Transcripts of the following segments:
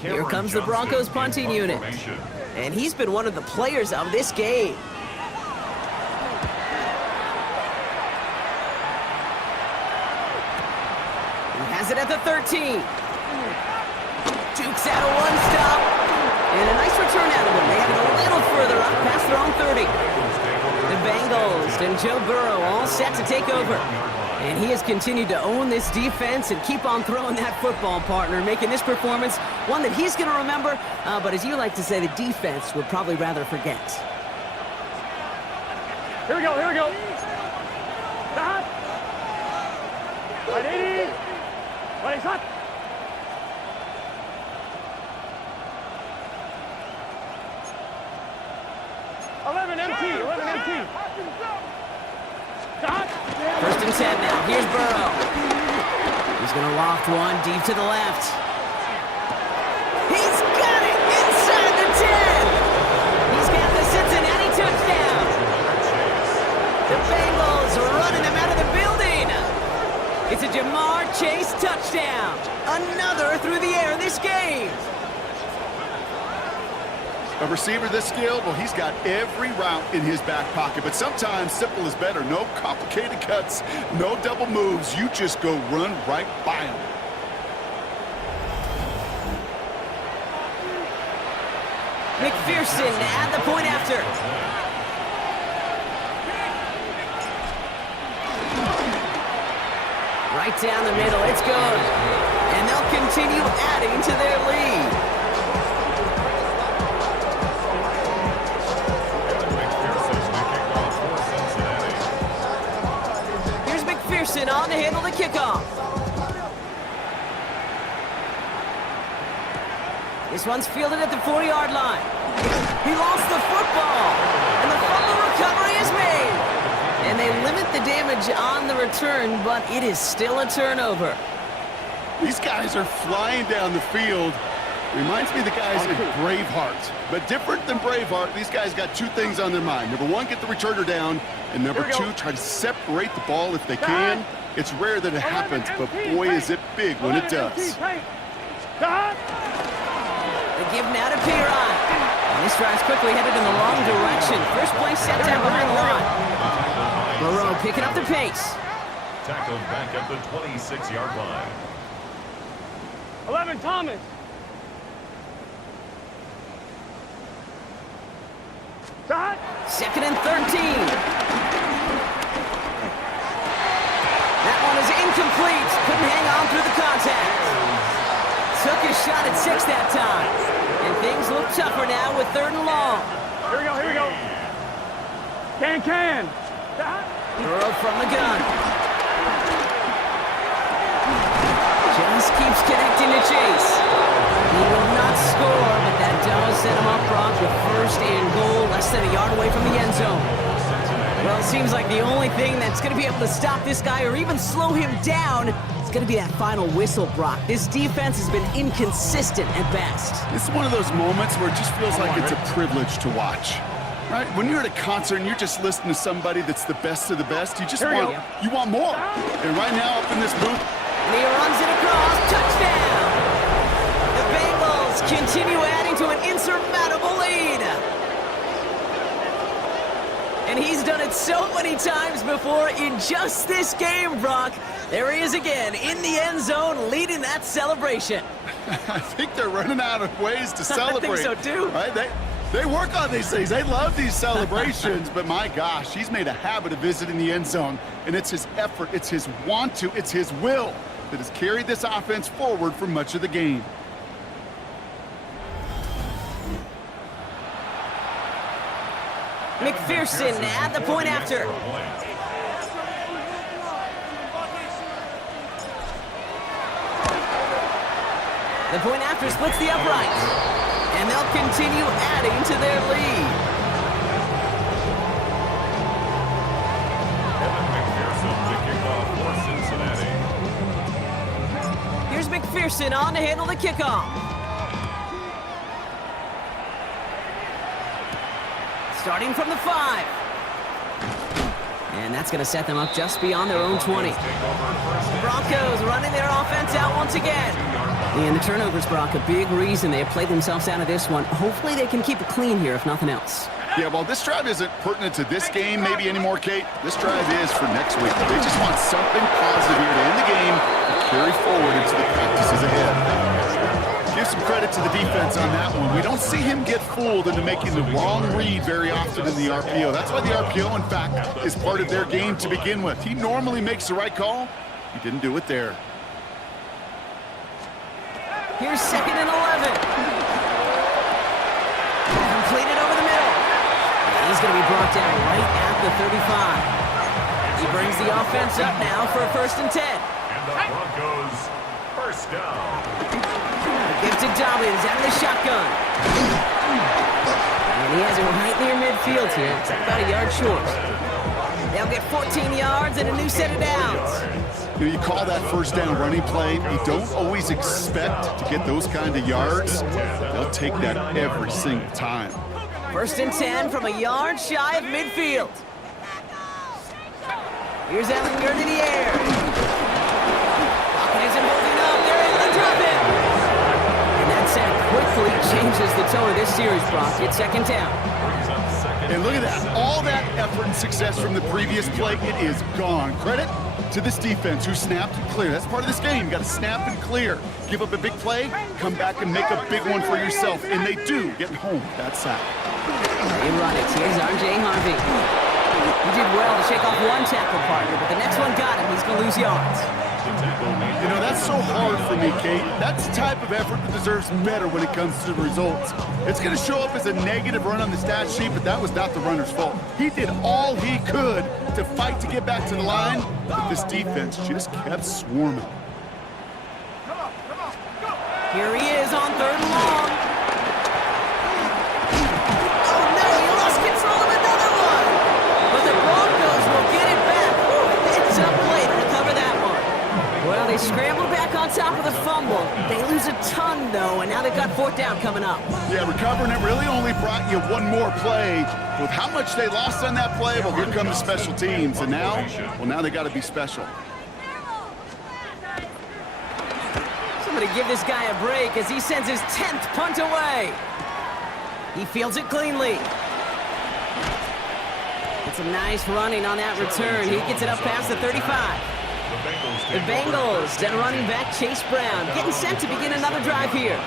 Here comes the Broncos punting unit. And he's been one of the players of this game. He has it at the 13. Jukes out a one-stop. And a nice return out of him. They have it a little further up past their own 30. The Bengals and Joe Burrow all set to take over. And he has continued to own this defense and keep on throwing that football, partner, making this performance one that he's going to remember, but as you like to say, the defense would probably rather forget. Here we go, here we go. Stop. Ready? Ready, stop. Empty. First and 10 now. Here's Burrow. He's going to loft one deep to the left. He's got it inside the 10. He's got the Cincinnati touchdown. The Bengals are running them out of the building. It's a Jamar Chase touchdown. Another through the air this game. A receiver this skilled, well, he's got every route in his back pocket, but sometimes simple is better. No complicated cuts, no double moves. You just go run right by him. McPherson at the point after. Right down the middle, it's good. And they'll continue adding to their lead. On to handle the kickoff. This one's fielded at the 40-yard line. He lost the football, and the fumble recovery is made. And they limit the damage on the return, but it is still a turnover. These guys are flying down the field. Reminds me of the guys in Braveheart. But different than Braveheart, these guys got two things on their mind. Number one, get the returner down. And number two, try to separate the ball if they can. It's rare that it happens, but boy, is it big when it does. They give now to Piron. This drive's quickly headed in the wrong direction. First play set down behind the line. Burrow picking up the pace. Tackled back at the 26-yard line. 11, Thomas. Second and 13. That one is incomplete. Couldn't hang on through the contact. Took his shot at 6 that time. And things look tougher now with 3rd and long. Here we go, here we go. Can. Burrow from the gun. Just keeps connecting to Chase. He will not score, but that does set him up, Brock, with 1st and goal, less than a yard away from the end zone. Well, it seems like the only thing that's going to be able to stop this guy or even slow him down is going to be that final whistle, Brock. This defense has been inconsistent at best. It's one of those moments where it just feels like it's a privilege to watch. Right? When you're at a concert and you're just listening to somebody that's the best of the best, you want more. And right now, up in this booth, and he runs it across. Touchdown! The Bengals continue adding to an insurmountable lead. And he's done it so many times before in just this game, Brock. There he is again in the end zone leading that celebration. I think they're running out of ways to celebrate. I think so, too. Right? They work on these things. They love these celebrations. But my gosh, he's made a habit of visiting the end zone. And it's his effort, it's his want to, it's his will that has carried this offense forward for much of the game. McPherson at the point after. The point after splits the uprights. And they'll continue adding to their lead. Here's McPherson on to handle the kickoff. Starting from the 5. And that's going to set them up just beyond their own 20. Broncos running their offense out once again. And the turnovers, Brock, a big reason they have played themselves out of this one. Hopefully they can keep it clean here, if nothing else. Yeah, well, this drive isn't pertinent to this game maybe anymore, Kate. This drive is for next week. They just want something positive here to end the game and carry forward into the practices ahead. Give some credit to the defense on that one. We don't see him get fooled into making the wrong read very often in the RPO. That's why the RPO, in fact, is part of their game to begin with. He normally makes the right call. He didn't do it there. Here's 2nd and 11. Completed over the middle. And he's going to be brought down right at the 35. He brings the offense up now for a 1st and 10. And the Broncos, first down. The gifted Domination is out of the shotgun. And he has it right near midfield here. It's about a yard short. They'll get 14 yards and a new set of downs. You call that 1st down running play. You don't always expect to get those kind of yards. They'll take that every single time. 1st and 10 from a yard shy of midfield. Here's Ellinger to the air. Hawkins isn't holding up. They're able to drop it. And that sack quickly changes the tone of this series, Brock. It's 2nd down. And look at that. All that effort and success from the previous play, it is gone. Credit to this defense who snapped and cleared. That's part of this game. You got to snap and clear. Give up a big play, come back and make a big one for yourself. And they do, getting home with that sack. They run it. Here's R.J. Harvey. He did well to shake off one tackle partner, but the next one got him. He's going to lose yards. You know, that's so hard for me, Kate. That's the type of effort that deserves better when it comes to the results. It's going to show up as a negative run on the stat sheet, but that was not the runner's fault. He did all he could to fight to get back to the line, but this defense just kept swarming. Here he is on 3rd and long. Oh, no, he lost control of another one. But the Broncos will get it back. It's up play to recover that one. Well, they scramble back on top of the fumble. They lose a ton, though, and now they've got 4th down coming up. Yeah, recovering it really only brought you one more play. With how much they lost on that play, well, here come the special teams. And now, well, now they got to be special. Somebody give this guy a break as he sends his 10th punt away. He fields it cleanly. It's a nice running on that return. He gets it up past the 35. The Bengals and running back Chase Brown getting set to begin another drive here.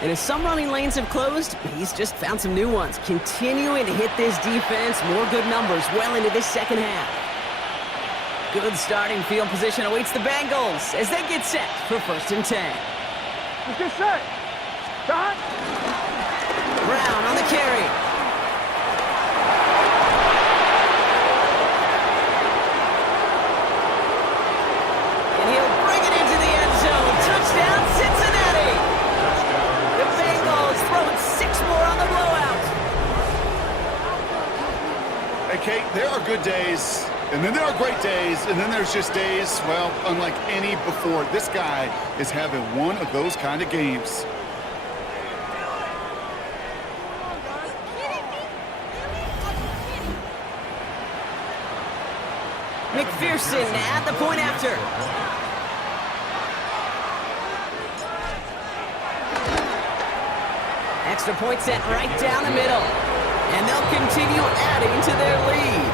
And as some running lanes have closed, he's just found some new ones. Continuing to hit this defense, more good numbers well into this 2nd half. Good starting field position awaits the Bengals as they get set for 1st and 10. Let's get set. Shot. Brown on the carry. And he'll bring it into the end zone. Touchdown, Cincinnati. The Bengals throwing 6 more on the blowout. Hey, Kate, there are good days, and then there are great days, and then there's just days, well, unlike any before. This guy is having one of those kind of games. McPherson at the point after. Extra point set right down the middle. And they'll continue adding to their lead.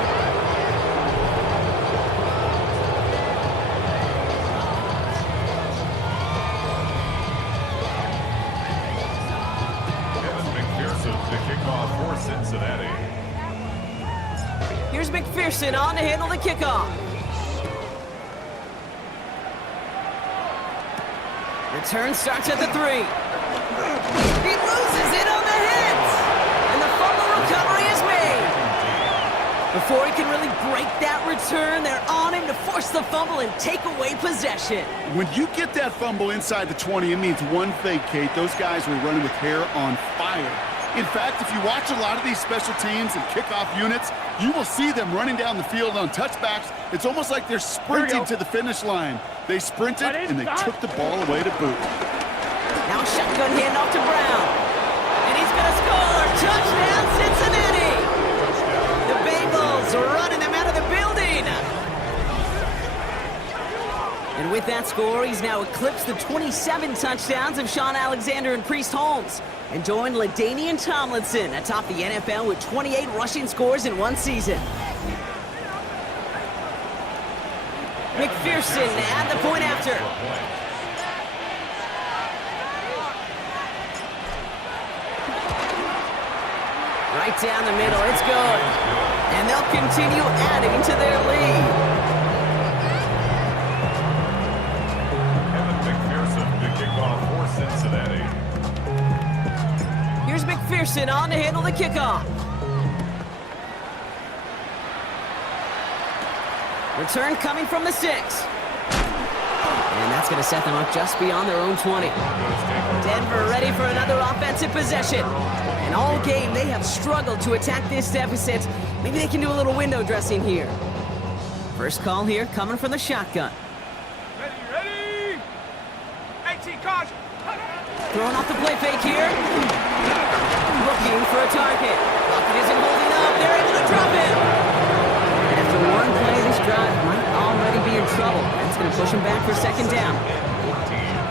McPherson to kick off for Cincinnati. Here's McPherson on to handle the kickoff. Return starts at the 3. He loses it on the hit. And the fumble recovery is made. Before he can really break that return, they're on him to force the fumble and take away possession. When you get that fumble inside the 20, it means one thing, Kate. Those guys were running with hair on fire. In fact, if you watch a lot of these special teams and kickoff units, you will see them running down the field on touchbacks. It's almost like they're sprinting to the finish line. They sprinted, and they took the ball away to boot. Now shotgun handoff to Brown. And he's going to score. Touchdown, Cincinnati. The Bengals running them out of the building. And with that score, he's now eclipsed the 27 touchdowns of Sean Alexander and Priest Holmes, and joined LaDainian Tomlinson atop the NFL with 28 rushing scores in one season. McPherson at the point after. Right down the middle, it's good. And they'll continue adding to their lead. Evan McPherson to kick off for Cincinnati. Here's McPherson on to handle the kickoff. Return coming from the 6. And that's going to set them up just beyond their own 20. Denver ready for another offensive possession. And all game, they have struggled to attack this deficit. Maybe they can do a little window dressing here. First call here coming from the shotgun. Ready! 18 caution. Throwing off the play fake here. Looking for a target. Bucket isn't holding up. They're able to drop him. And after one play, this drive might already be in trouble. That's going to push him back for second down.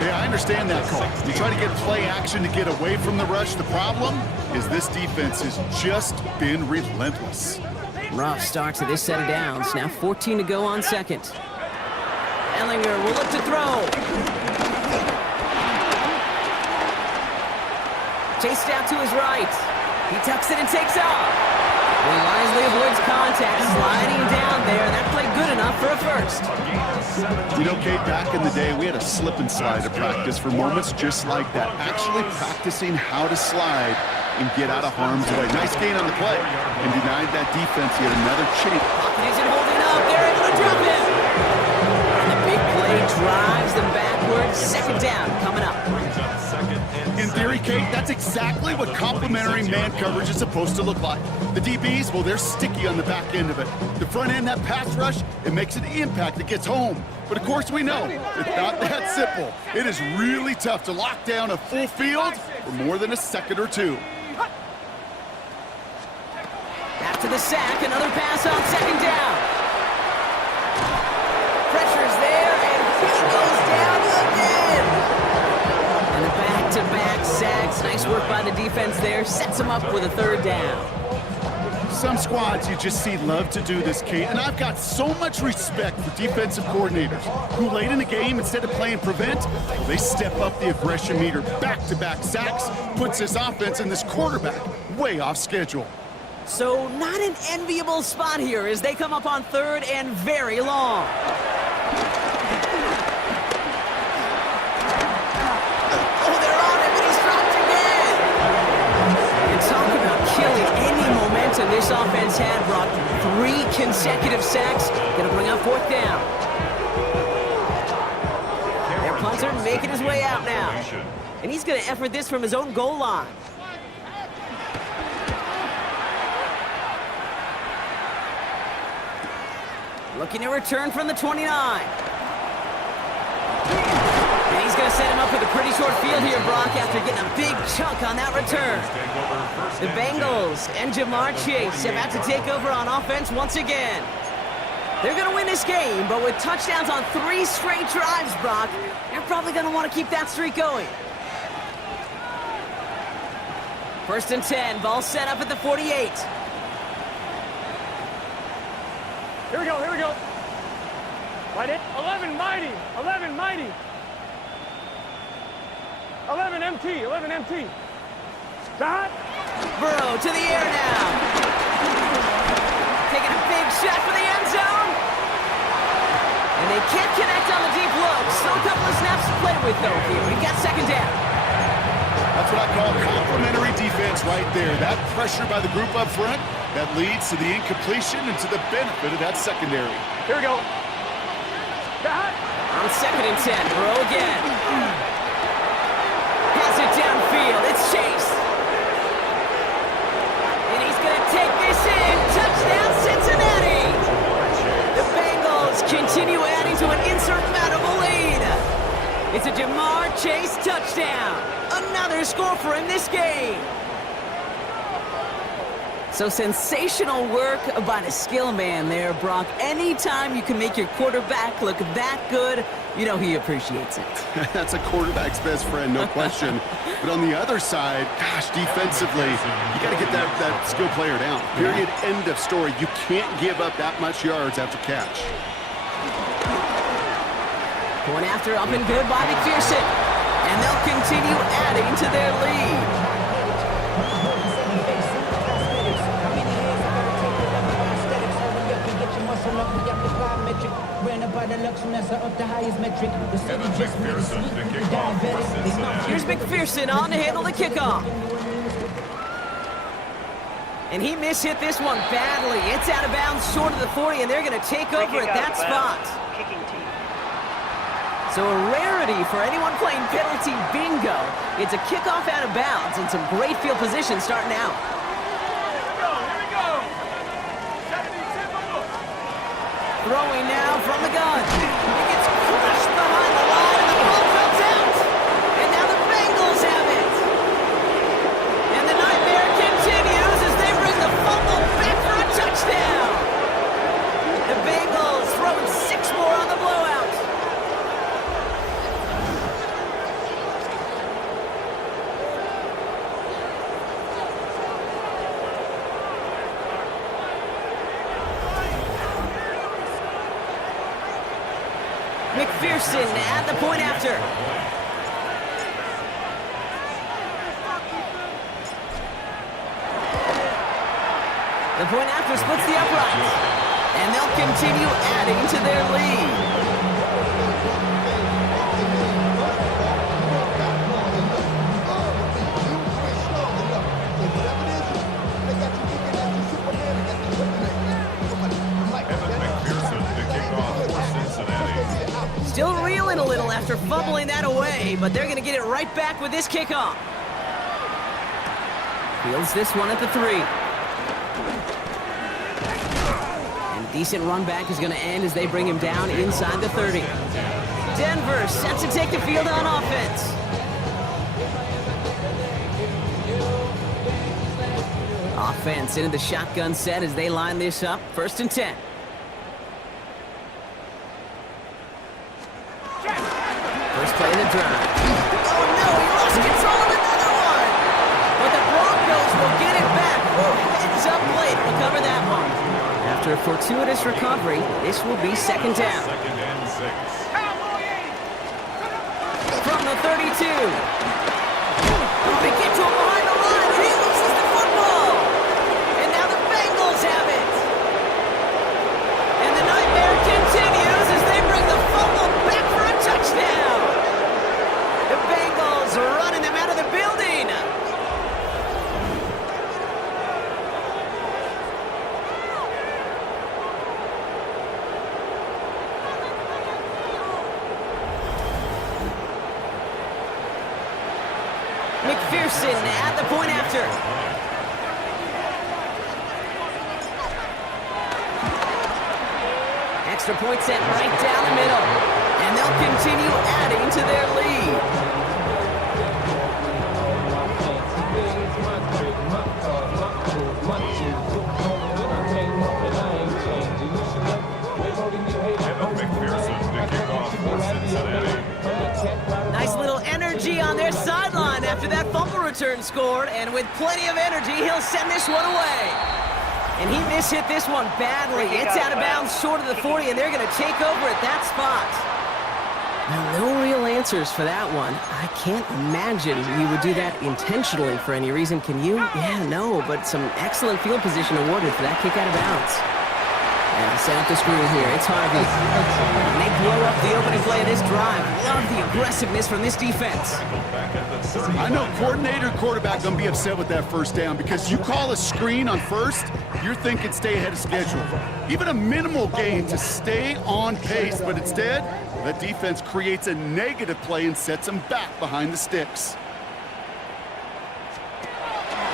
Yeah, I understand that call. You try to get play action to get away from the rush. The problem is this defense has just been relentless. Rough start to this set of downs. Now 14 to go on second. Ellinger will look to throw. Chased out to his right. He tucks it and takes off. He wisely avoids contact, sliding down there. That played good enough for a first. You know, Kate, back in the day, we had a slip and slide to practice for moments just like that. Actually practicing how to slide and get out of harm's way. Nice gain on the play and denied that defense yet another chance. Pocket isn't holding up. They're able to drop him. And the big play drives them backwards. Second down coming up. In theory, Kate, that's exactly what complementary man coverage is supposed to look like. The DBs, well, they're sticky on the back end of it. The front end, that pass rush, it makes an impact that gets home. But of course we know, it's not that simple. It is really tough to lock down a full field for more than a second or two. After the sack, another pass on second down. Pressure's there, and he goes down again. And the back-to-back sacks. Nice work by the defense there. Sets him up with a third down. Some squads you just see love to do this, Kate, and I've got so much respect for defensive coordinators who late in the game, instead of playing prevent, well, they step up the aggression meter. Back-to-back sacks puts this offense and this quarterback way off schedule. So not an enviable spot here as they come up on third and very long. Oh, they're on him, and he's dropped again. And talk about killing any momentum this offense had. Brought 3 consecutive sacks. Gonna bring up fourth down. Their punter making his way out now. And he's gonna effort this from his own goal line. Looking to return from the 29. And he's going to set him up with a pretty short field here, Brock, after getting a big chunk on that return. The Bengals and Jamar Chase about to take over on offense once again. They're going to win this game, but with touchdowns on 3 straight drives, Brock, they're probably going to want to keep that streak going. First and 10, ball set up at the 48. Here we go. Right in. 11 mighty. 11 mighty. 11 MT. Shot. Burrow to the air now. Taking a big shot for the end zone. And they can't connect on the deep look. Still a couple of snaps to play with, though, here. We've got second down. That's what I call complementary defense right there. That pressure by the group up front, that leads to the incompletion and to the benefit of that secondary. Here we go. Shot. On second and 10, Burrow again. Has it downfield. It's Chase. And he's going to take this in. Touchdown, Cincinnati. The Bengals continue adding to an insurmountable lead. It's a Jamar Chase touchdown. Another score for him this game. So sensational work by the skill man there, Brock. Anytime you can make your quarterback look that good, you know he appreciates it. That's a quarterback's best friend, no question. But on the other side, gosh, defensively, you got to get that skill player down. Period, end of story. You can't give up that much yards after catch. Point after up and good by McPherson. And they'll continue adding to their lead. Here's McPherson on to handle the kickoff. And he mishit this one badly. It's out of bounds short of the 40, and they're going to take over at that spot. So a rarity for anyone playing penalty bingo. It's a kickoff out of bounds and some great field position starting out. Throwing now from the gun. He gets crushed behind the line, and the ball comes out. And now the Bengals have it. And the nightmare continues as they bring the fumble back for a touchdown. The Bengals throwing 6 more on the blowout. McPherson at the point after. The point after splits the uprights. And they'll continue adding to their lead. Still reeling a little after fumbling that away, but they're going to get it right back with this kickoff. Fields this one at the 3. And decent run back is going to end as they bring him down inside the 30. Denver set to take the field on offense. Offense into the shotgun set as they line this up. 1st and 10. First play of the drive. Oh no, he lost control of another one. But the Broncos will get it back. Heads up play to recover that one. After a fortuitous recovery, this will be 2nd down. 2nd and 6. From the 32. They get to him behind the line, and he loses the football. And now the Bengals have it. And the nightmare continues as they bring the fumble back for a touchdown. The Bengals are running them out of the building. McPherson at the point after. Extra point sent right down the middle. And they'll continue adding to their lead. Nice little energy on their sideline after that fumble return scored, and with plenty of energy, he'll send this one away. And he mishit this one badly. It's out of bounds short of the 40, and they're going to take over at that spot. Well, no real answers for that one. I can't imagine you would do that intentionally for any reason. Can you? Yeah, no, but some excellent field position awarded for that kick out of bounds. And set up the screen here. It's Harvey. And they blow up the opening play of this drive. Love the aggressiveness from this defense. I know coordinator quarterback going to be upset with that 1st down because you call a screen on 1st, you're thinking stay ahead of schedule. Even a minimal gain to stay on pace, but instead, that defense creates a negative play and sets them back behind the sticks.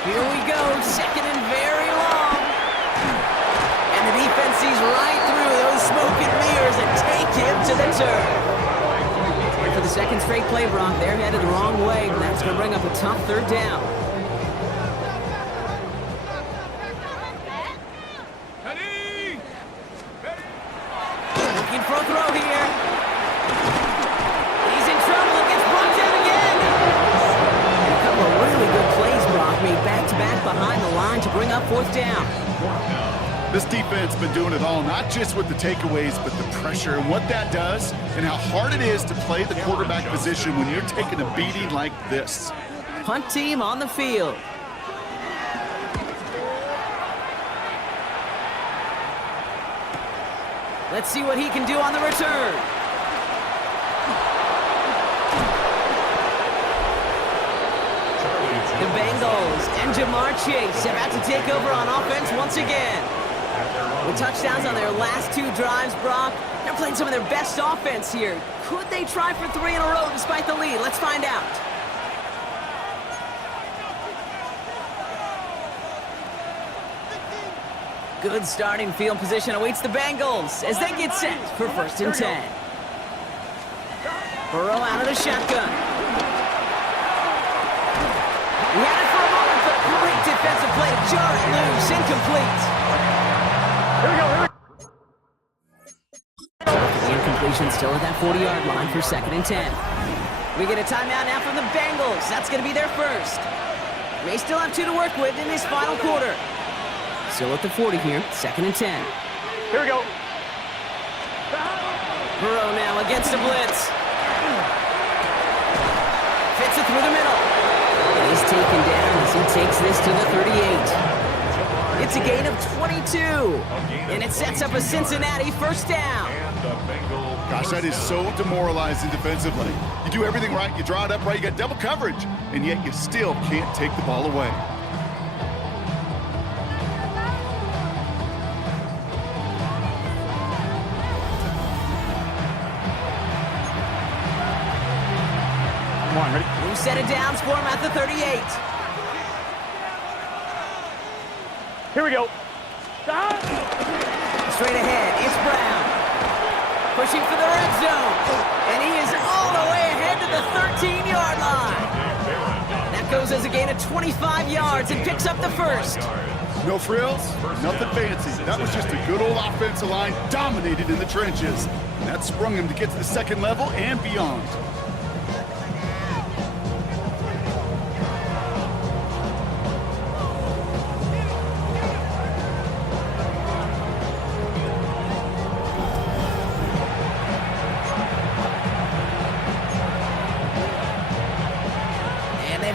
Here we go, 2nd and very long. And the defense sees right through those smoke and mirrors and take him to the turf. And for the 2nd straight play, Brock, they're headed the wrong way. That's going to bring up a tough 3rd down. line to bring up 4th down. This defense been doing it all, not just with the takeaways, but the pressure and what that does and how hard it is to play the quarterback position when you're taking a beating like this. Punt team on the field. Let's see what he can do on the return. The Bengals and Jamar Chase about to take over on offense once again. With touchdowns on their last 2 drives, Brock, they're playing some of their best offense here. Could they try for 3 in a row despite the lead? Let's find out. Good starting field position awaits the Bengals as they get set for 1st and 10. Burrow out of the shotgun. He had it for a moment, but great defensive play to jar it loose, incomplete. Here we go, here we go. The incompletion still at that 40-yard line for 2nd and 10. We get a timeout now from the Bengals. That's going to be their first. They still have 2 to work with in this final quarter. Still at the 40 here, 2nd and 10. Here we go. Burrow now against the blitz. Fits it through the middle. He's taken down as he takes this to the 38. It's a gain of 22. And it sets up a Cincinnati 1st down. Gosh, that is so demoralizing defensively. You do everything right, you draw it up right, you got double coverage, and yet you still can't take the ball away. Come on, ready? Who set it down for him at the 38. Here we go. Straight ahead, it's Brown. Pushing for the red zone. And he is all the way ahead to the 13-yard line. That goes as a gain of 25 yards and picks up the 1st. No frills, nothing fancy. That was just a good old offensive line dominated in the trenches. And that sprung him to get to the 2nd level and beyond.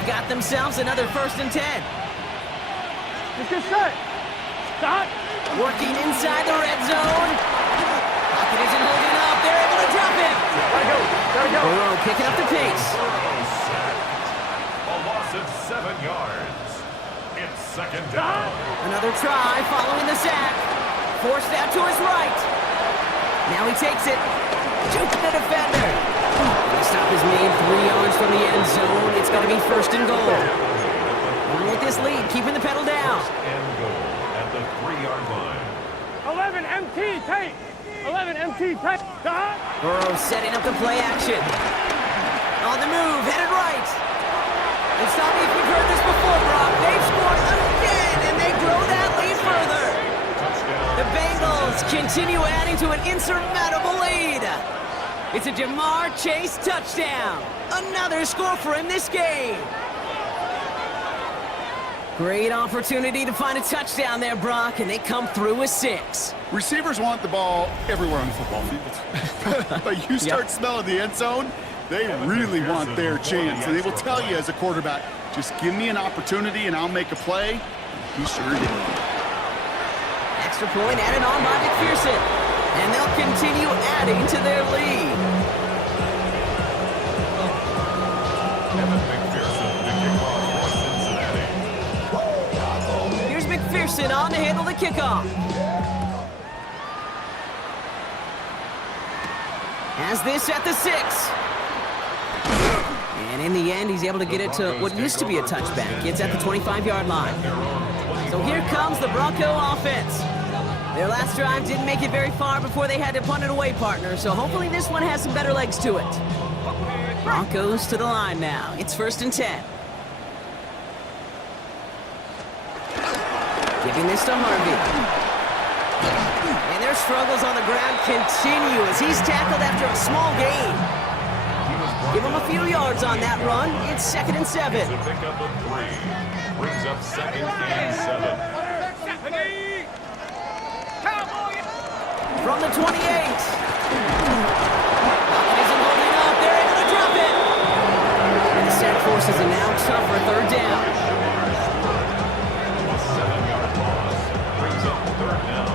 Got themselves another 1st and 10. Let's get set. Stop. Working inside the red zone. Pocket isn't holding up. They're able to drop him. Gotta go. Gotta go. Burrow picking up the pace. A loss of 7 yards. It's 2nd down. Another try following the sack. Forced out to his right. Now he takes it. Juke the defender. The stop is made 3 yards from the end zone. It's going to be 1st and goal. We'll with this lead, keeping the pedal down. And goal at the 3-yard line. 11 MT tape. 11 MT tape. Burrow setting up the play action. On the move, headed right. And stop me if you've heard this before, Brock. They've scored again, and they grow that lead further. The Bengals continue adding to an insurmountable lead. It's a Jamar Chase touchdown. Another score for him this game. Great opportunity to find a touchdown there, Brock, and they come through with 6. Receivers want the ball everywhere on the football field. But you start smelling the end zone, they really want their chance. And they will tell you as a quarterback, just give me an opportunity and I'll make a play. He sure did. Extra point added on by McPherson. And they'll continue adding to their lead. Evan McPherson, the kickoff for Cincinnati. Here's McPherson on to handle the kickoff. Has this at the 6. And in the end, he's able to get it to what used to be a touchback. It's at the 25-yard line. So here comes the Bronco offense. Their last drive didn't make it very far before they had to punt it away, partner, so hopefully this one has some better legs to it. Broncos to the line now. It's 1st and 10. Giving this to Harvey. And their struggles on the ground continue as he's tackled after a small gain. Give him a few yards on that run. It's 2nd and 7. It's a pickup of 3. Brings up 2nd and 7. From the 28. Isn't holding up. They're able to drop it. And the sack forces a now tougher 3rd down. A 7-yard loss. Brings up 3rd down.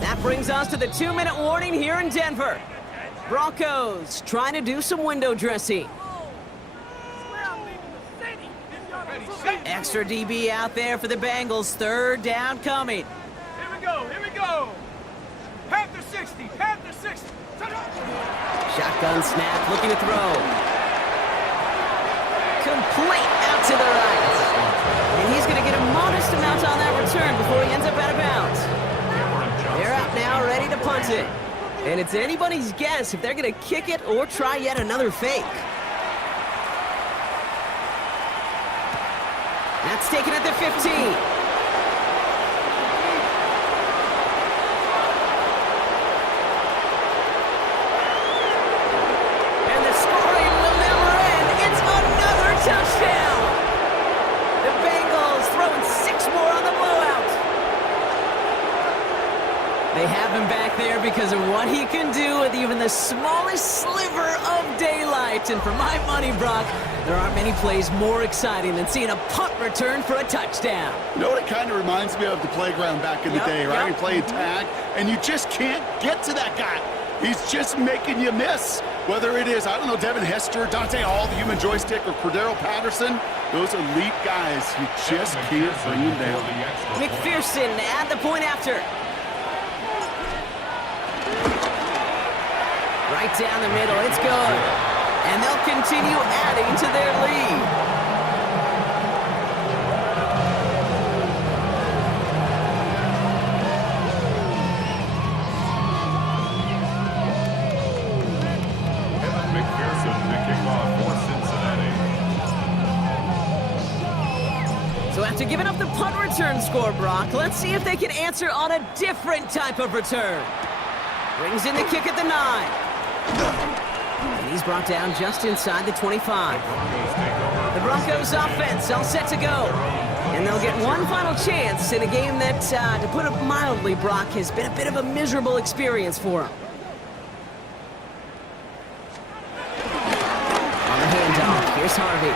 That brings us to the 2-minute warning here in Denver. Broncos trying to do some window dressing. Extra DB out there for the Bengals. 3rd down coming. Here we go, here we go. Panther 60, Panther 60. Shotgun snap, looking to throw. Complete out to the right. And he's going to get a modest amount on that return before he ends up out of bounds. They're out now, ready to punt it. And it's anybody's guess if they're going to kick it or try yet another fake. That's taken at the 15. And the scoring will never end. It's another touchdown. The Bengals throwing 6 more on the blowout. They have him back there because of what he can do with even the smallest sliver of daylight. And for my money, Brock, there aren't many plays more exciting than seeing a punt return for a touchdown. You know what it kind of reminds me of? The playground back in the day, right? You're playing tag, and you just can't get to that guy. He's just making you miss. Whether it is, I don't know, Devin Hester, Dante Hall, the human joystick, or Cordero Patterson, those elite guys, you just can't bring them down. McPherson at the point after. Right down the middle, it's good. And they'll continue adding to their lead. Evan McPherson to kick off for Cincinnati. So after giving up the punt return score, Brock, let's see if they can answer on a different type of return. Brings in the kick at the 9. And he's brought down just inside the 25. The Broncos offense all set to go. And they'll get one final chance in a game that, to put it mildly, Brock, has been a bit of a miserable experience for them. On the handoff, here's Harvey.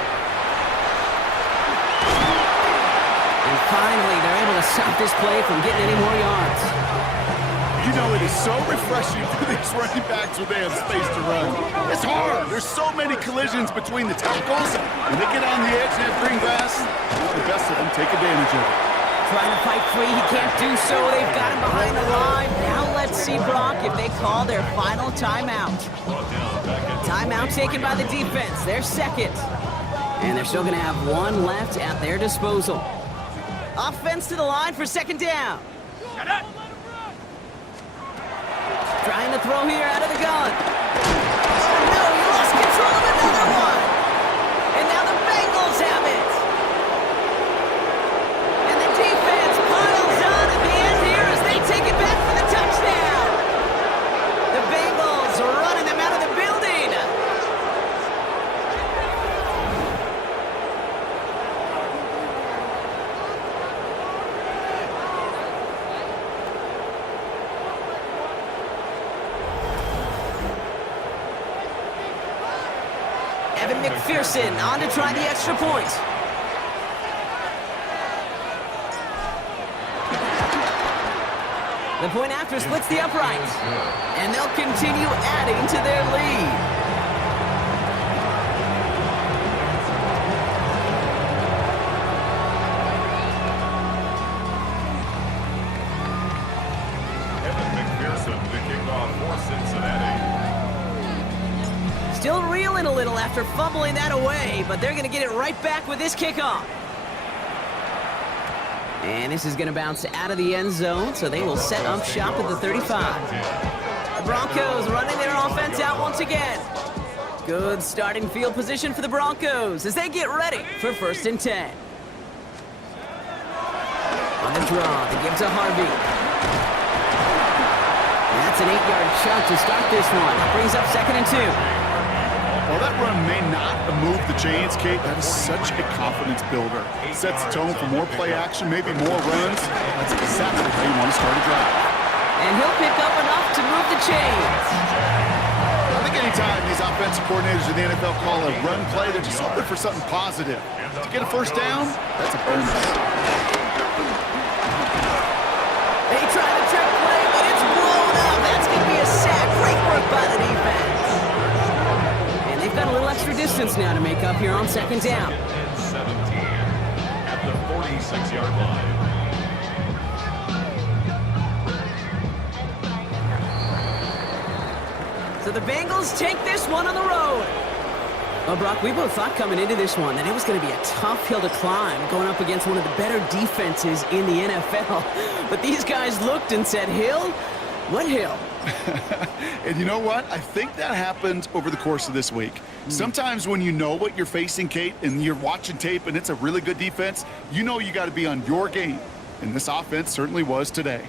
And finally, they're able to stop this play from getting any more yards. You know, it is so refreshing for these running backs when they have space to run. It's hard. There's so many collisions between the tackles. When they get on the edge and have green grass, the best of them take advantage of it. Trying to fight free, he can't do so. They've got him behind the line. Now let's see, Brock, if they call their final timeout. Timeout taken by the defense. They're 2nd. And they're still going to have one left at their disposal. Offense to the line for 2nd down. Trying to throw here out of the gun. Oh, no, he lost control of another one. And now the Bengals have it. And the defense piles on at the end here as they take it back for the touchdown. The Bengals running them out of the building. Evan McPherson on to try the extra point. The point after splits the upright. And they'll continue adding to their lead. Evan McPherson to kick off for Cincinnati. Still reeling a little after fumbling that away, but they're going to get it right back with this kickoff. And this is going to bounce out of the end zone, so they will set up shop at the 35. The Broncos running their offense out once again. Good starting field position for the Broncos as they get ready for 1st and 10. On The draw, they give to Harvey. That's an 8-yard chunk to start this one. That brings up 2nd and 2. While that run may not have moved the chains, Kate, that is such a confidence builder. It sets the tone for more play action, maybe more runs. That's exactly how you want to start a drive. And he'll pick up enough to move the chains. I think anytime these offensive coordinators in the NFL call a run play, they're just hoping for something positive. To get a first down, that's a bonus. They try the trick play, but it's blown up. That's going to be a sack. Great work by the defense. And they've got a little extra distance now to make up here on 2nd down. 17 at the 46-yard line. So the Bengals take this one on the road. Well, Brock, we both thought coming into this one that it was going to be a tough hill to climb going up against one of the better defenses in the NFL. But these guys looked and said, Hill? What hill? And you know what? I think that happened over the course of this week. Sometimes when you know what you're facing, Kate, and you're watching tape and it's a really good defense, you know you got to be on your game. And this offense certainly was today.